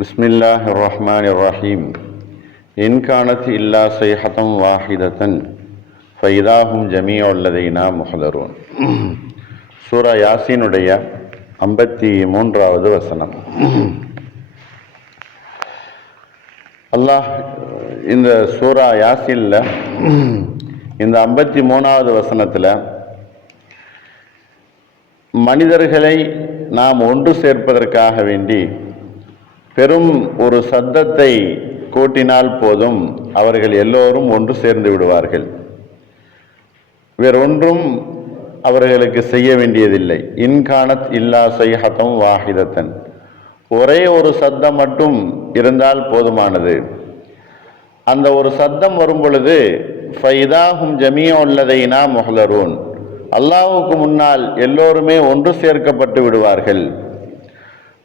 பிஸ்மில்லாஹ் ரஹ்மான் ரஹீம் இன்கானத் இல்லா சைஹதம் வாஹிதத்தன் ஃபைதாஹும் ஜமியா உள்ளதைனா முஹதரூன். சூரா யாசினுடைய ஐம்பத்தி மூன்றாவது வசனம். அல்லாஹ் இந்த சூரா யாசினில் இந்த ஐம்பத்தி மூணாவது வசனத்தில் மனிதர்களை நாம் ஒன்று சேர்ப்பதற்காக வேண்டி பெரும் ஒரு சத்தத்தை கூட்டினால் போதும் அவர்கள் எல்லோரும் ஒன்று சேர்ந்து விடுவார்கள். வேறொன்றும் அவர்களுக்கு செய்ய வேண்டியதில்லை. இன்கானத் இல்லா செய்ஹத்தம் வாஹிதத்தன். ஒரே ஒரு சத்தம் மட்டும் இருந்தால் போதுமானது. அந்த ஒரு சத்தம் வரும் பொழுது ஃபைதாஹும் ஜமியா உள்ளதைனா முகலரூன் அல்லாஹுக்கு முன்னால் எல்லோருமே ஒன்று சேர்க்கப்பட்டு விடுவார்கள்.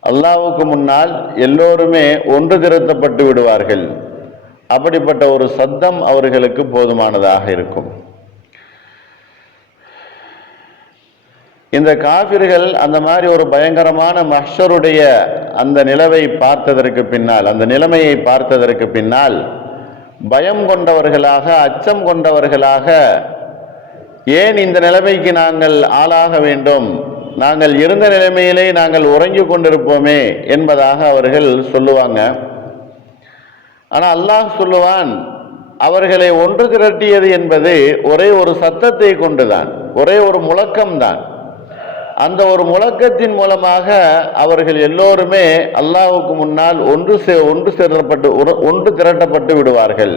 அல்லாவுக்கு முன்னால் எல்லோருமே ஒன்று திரட்டப்பட்டு விடுவார்கள். அப்படிப்பட்ட ஒரு சத்தம் அவர்களுக்கு போதுமானதாக இருக்கும். இந்த காபிர்கள் அந்த மாதிரி ஒரு பயங்கரமான மஹ்ஷருடைய அந்த நிலவை பார்த்ததற்கு பின்னால் அந்த நிலைமையை பார்த்ததற்கு பின்னால் பயம் கொண்டவர்களாக அச்சம் கொண்டவர்களாக ஏன் இந்த நிலைமைக்கு நாங்கள் ஆளாக வேண்டும்? நாங்கள் இருந்த நிலைமையிலே நாங்கள் உறங்கி கொண்டிருப்போமே என்பதாக அவர்கள் சொல்லுவாங்க. ஆனால் அல்லாஹ் சொல்லுவான் அவர்களை ஒன்று திரட்டியது என்பது ஒரே ஒரு சத்தத்தை கொண்டுதான் ஒரே ஒரு முழக்கம்தான். அந்த ஒரு முழக்கத்தின் மூலமாக அவர்கள் எல்லோருமே அல்லாஹுக்கு முன்னால் ஒன்று சே ஒன்று சேரப்பட்டு ஒன்று திரட்டப்பட்டு விடுவார்கள்.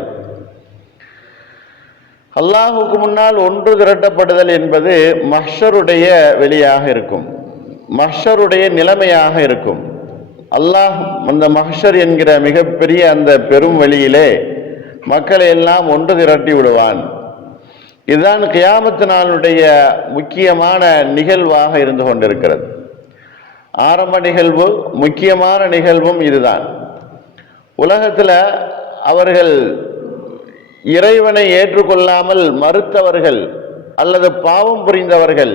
அல்லாஹுக்கு முன்னால் ஒன்று திரட்டப்படுதல் என்பது மஹ்ஷருடைய வெளியாக இருக்கும். மஹ்ஷருடைய நிலைமையாக இருக்கும். அல்லாஹ் அந்த மஹ்ஷர் என்கிற மிகப்பெரிய அந்த பெரும் வழியிலே மக்களை எல்லாம் ஒன்று திரட்டி விடுவான். இதுதான் கியாமத்து நாளுடைய முக்கியமான நிகழ்வாக இருந்து கொண்டிருக்கிறது. ஆரம்ப நிகழ்வு முக்கியமான நிகழ்வும் இதுதான். உலகத்தில் அவர்கள் இறைவனை ஏற்றுக்கொள்ளாமல் மறுத்தவர்கள் அல்லது பாவம் புரிந்தவர்கள்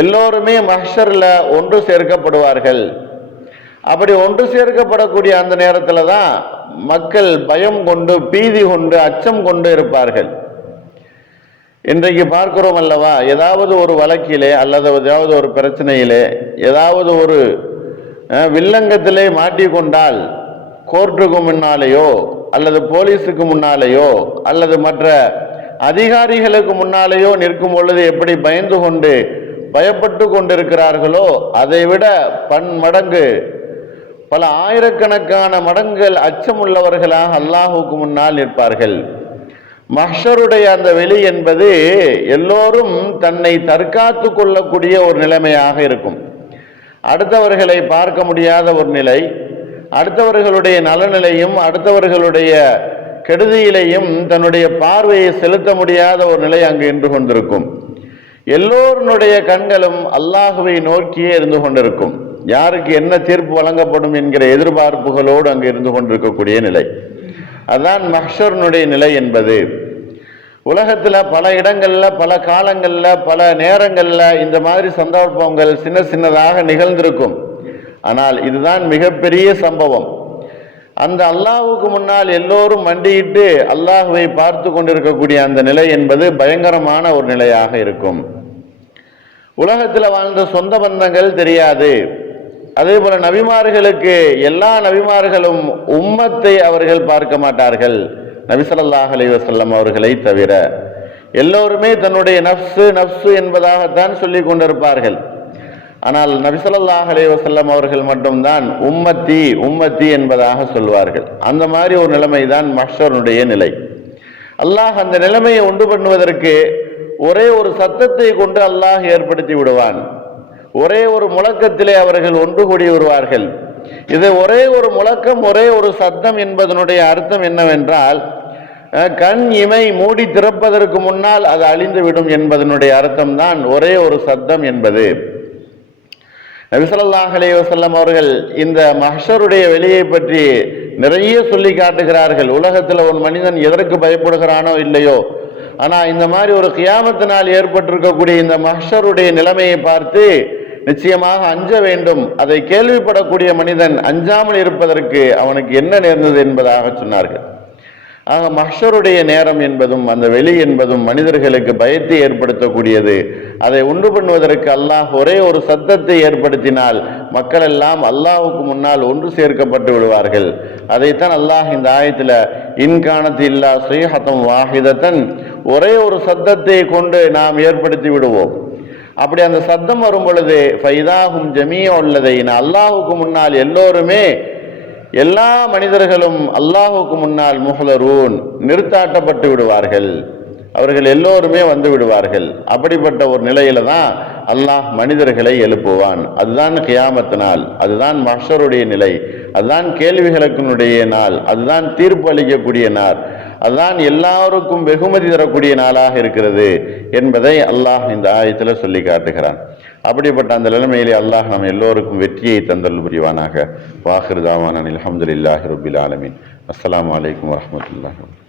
எல்லோருமே மஹ்ஷரில் ஒன்று சேர்க்கப்படுவார்கள். அப்படி ஒன்று சேர்க்கப்படக்கூடிய அந்த நேரத்தில் தான் மக்கள் பயம் கொண்டு பீதி கொண்டு அச்சம் கொண்டு இருப்பார்கள். இன்றைக்கு பார்க்கிறோம் அல்லவா ஏதாவது ஒரு வழக்கிலே அல்லது ஏதாவது ஒரு பிரச்சனையிலே ஏதாவது ஒரு வில்லங்கத்திலே மாட்டிக்கொண்டால் கோர்ட்டுக்கு முன்னாலேயோ அல்லது போலீஸுக்கு முன்னாலேயோ அல்லது மற்ற அதிகாரிகளுக்கு முன்னாலேயோ நிற்கும் பொழுது எப்படி பயந்து கொண்டு பயப்பட்டு கொண்டிருக்கிறார்களோ அதைவிட பன்மடங்கு பல ஆயிரக்கணக்கான மடங்கள் அச்சமுள்ளவர்களாக அல்லாஹுக்கு முன்னால் நிற்பார்கள். மஹருடைய அந்த வெளி என்பது எல்லோரும் தன்னை தற்காத்து கொள்ளக்கூடிய ஒரு நிலைமையாக இருக்கும். அடுத்தவர்களை பார்க்க முடியாத ஒரு நிலை. அடுத்தவர்களுடைய நலநிலையும் அடுத்தவர்களுடைய கெடுதியிலையும் தன்னுடைய பார்வையை செலுத்த முடியாத ஒரு நிலை அங்கு இருந்து கொண்டிருக்கும். எல்லோருடைய கண்களும் அல்லாஹுவை நோக்கியே இருந்து கொண்டிருக்கும். யாருக்கு என்ன தீர்ப்பு வழங்கப்படும் என்கிற எதிர்பார்ப்புகளோடு அங்கு இருந்து கொண்டிருக்கக்கூடிய நிலை. அதான் மஹ்ஷர்னுடைய நிலை என்பது. உலகத்தில் பல இடங்களில் பல காலங்களில் பல நேரங்களில் இந்த மாதிரி சந்தர்ப்பங்கள் சின்ன சின்னதாக நிகழ்ந்திருக்கும். ஆனால் இதுதான் மிகப்பெரிய சம்பவம். அந்த அல்லாஹுக்கு முன்னால் எல்லோரும் மண்டியிட்டு அல்லாஹுவை பார்த்து கொண்டிருக்கக்கூடிய அந்த நிலை என்பது பயங்கரமான ஒரு நிலையாக இருக்கும். உலகத்தில் வாழ்ந்த சொந்த பந்தங்கள் தெரியாது. அதே போல நபிமார்களுக்கு எல்லா நபிமார்களும் உம்மத்தை அவர்கள் பார்க்க மாட்டார்கள். நபிசல்லாஹ் அலைவசல்லம் அவர்களை தவிர. எல்லோருமே தன்னுடைய நப்சு நப்சு என்பதாகத்தான் சொல்லி கொண்டிருப்பார்கள். ஆனால் நபிசல்லாஹ் அலைவசல்லம் அவர்கள் மட்டும்தான் உம்மத்தி உம்மத்தி என்பதாக சொல்வார்கள். அந்த மாதிரி ஒரு நிலைமை தான் மஷருடைய நிலை. அல்லாஹ் அந்த நிலைமையை உண்டு பண்ணுவதற்கு ஒரே ஒரு சத்தத்தை கொண்டு அல்லாஹ் ஏற்படுத்தி விடுவான். ஒரே ஒரு முழக்கத்திலே அவர்கள் ஒன்று கூடி வருவார்கள். இது ஒரே ஒரு முழக்கம் ஒரே ஒரு சத்தம் என்பதனுடைய அர்த்தம் என்னவென்றால் கண் இமை மூடி திறப்பதற்கு முன்னால் அது அழிந்துவிடும் என்பதனுடைய அர்த்தம் தான் ஒரே ஒரு சத்தம் என்பது. நபிசல்லாஹ் அலே வசல்லம் அவர்கள் இந்த மஹருடைய வெளியை பற்றி நிறைய சொல்லி காட்டுகிறார்கள். உலகத்தில் ஒரு மனிதன் எதற்கு பயப்படுகிறானோ இல்லையோ. ஆனால் இந்த மாதிரி ஒரு கியாமத்தினால் ஏற்பட்டிருக்கக்கூடிய இந்த மஹருடைய நிலைமையை பார்த்து நிச்சயமாக அஞ்ச வேண்டும். அதை கேள்விப்படக்கூடிய மனிதன் அஞ்சாமல் இருப்பதற்கு அவனுக்கு என்ன நேர்ந்தது என்பதாக சொன்னார்கள். ஆக மஷருடைய நேரம் என்பதும் அந்த வெளி என்பதும் மனிதர்களுக்கு பயத்தை ஏற்படுத்தக்கூடியது. அதை உண்டு பண்ணுவதற்கு அல்லாஹ் ஒரே ஒரு சத்தத்தை ஏற்படுத்தினால் மக்கள் எல்லாம் அல்லாஹுக்கு முன்னால் ஒன்று சேர்க்கப்பட்டு விடுவார்கள். அதைத்தான் அல்லாஹ் இந்த ஆயத்தில் இன்காணத்து இல்லா சுயஹத்தம் வாஹிதத்தன் ஒரே ஒரு சத்தத்தை கொண்டு நாம் ஏற்படுத்தி விடுவோம். அப்படி அந்த சத்தம் வரும் பொழுது ஃபைதாகும் ஜமியோ உள்ளதை அல்லாஹுக்கு முன்னால் எல்லோருமே எல்லா மனிதர்களும் அல்லாஹுக்கு முன்னால் முஹலரூன் நிறுத்தாட்டப்பட்டு விடுவார்கள். அவர்கள் எல்லோருமே வந்து விடுவார்கள். அப்படிப்பட்ட ஒரு நிலையில தான் அல்லாஹ் மனிதர்களை எழுப்புவான். அதுதான் கியாமத்து நாள். அதுதான் மஷருடைய நிலை. அதுதான் கேள்விகளுக்குனுடைய நாள். அதுதான் தீர்ப்பு அளிக்கக்கூடிய நாள். அதுதான் எல்லாருக்கும் வெகுமதி தரக்கூடிய நாளாக இருக்கிறது என்பதை அல்லாஹ் இந்த ஆயத்தில் சொல்லி காட்டுகிறான். அப்படிப்பட்ட அந்த நிலைமையிலே அல்லாஹ் நம் எல்லோருக்கும் வெற்றியை தந்தல் புரிவானாக. வாஹிருதாவான அலமதுல்லாஹி ரபில் ஆலமின். அஸ்லாம் அலைக்கும் வரஹ்மத்துல்லாஹி